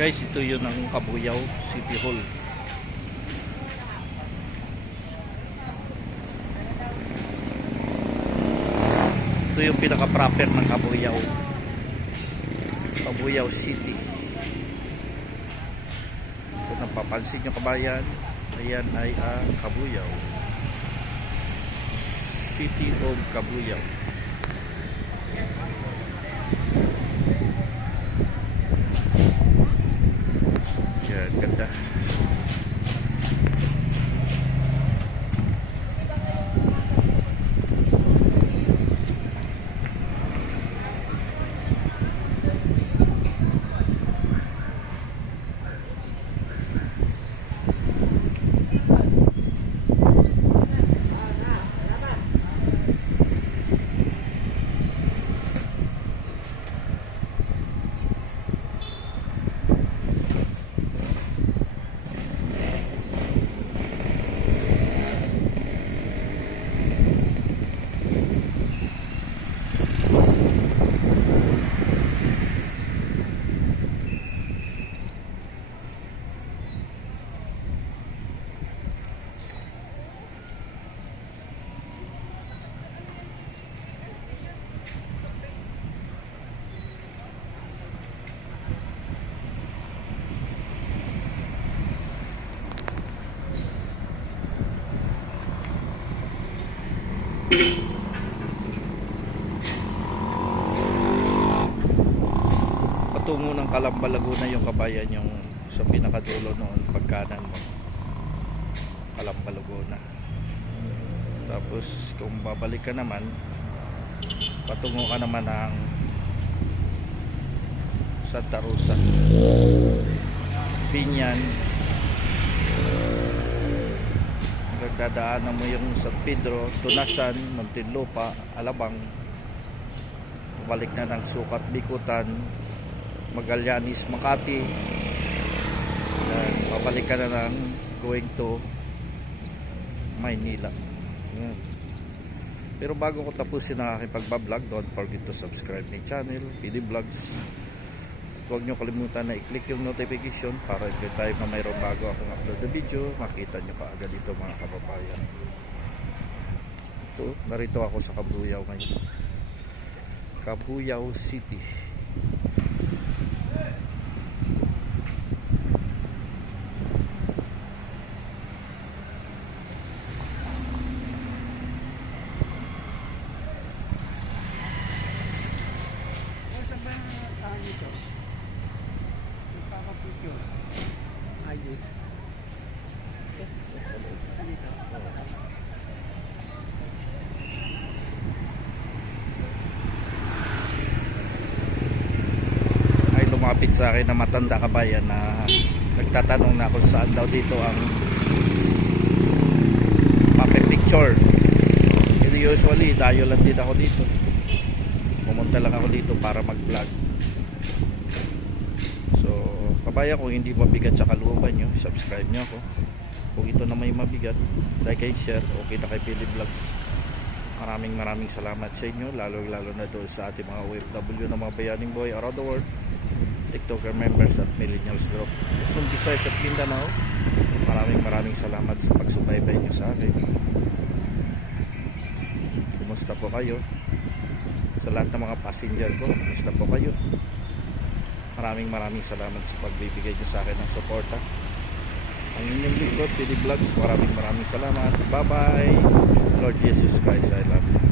Guys, ito yun ang Kabuyaw City Hall. Ito yung pinaka-proper ng Kabuyaw. Kabuyaw City. Kung napapansin nyo kabayan, ayan ay ang Kabuyaw. City of Kabuyaw. Yan, ganda. Patungo ng Calamba Laguna yung kabayan yung sa pinakadulo noon pagkanan mo. Calamba Laguna tapos kung babalik ka naman patungo ka naman ng Santa Rosa. Binyan nagdadaanan mo yung San Pedro Tunasan, Muntinlupa Alabang. Balik na ng Sukat Bikutan Magallanes Makati. Yan, babalik ka na ng going to Maynila. Yan. pero bago ko tapusin ang aking pagbablog don't forget to subscribe my channel PD Vlogs huwag nyo kalimutan na i-click yung notification para every time na mayroong bago akong upload na video. Makita nyo kaagad ito mga kababayan. Ito, narito ako sa Kabuyaw ngayon. Kabuyaw City Dito. ay lumapit sa akin na matanda kabayan na. Nagtatanong na kung saan daw dito ang picture. Hindi usually dayo lang din ako dito. Pumunta lang ako dito para mag vlog so kabayan kung hindi mabigat sa kalooban nyo. Subscribe nyo ako. Kung ito na may mabigat like and share. Okay na kay Philip Vlogs. Maraming maraming salamat sa inyo. Lalo lalo na doon sa ating mga OFW na mga bayaning boy around the world. TikToker members at millennials group Luzon, Visayas at Mindanao. Maraming maraming salamat sa pagsubaybay nyo sa akin. Kumusta po kayo? Sa lahat ng mga passenger ko kumusta po kayo maraming maraming salamat sa pagbibigay nyo sa akin ng suporta. Ang inyong lingkod, Pili Vlogs maraming maraming salamat. Bye bye Lord Jesus Christ I love you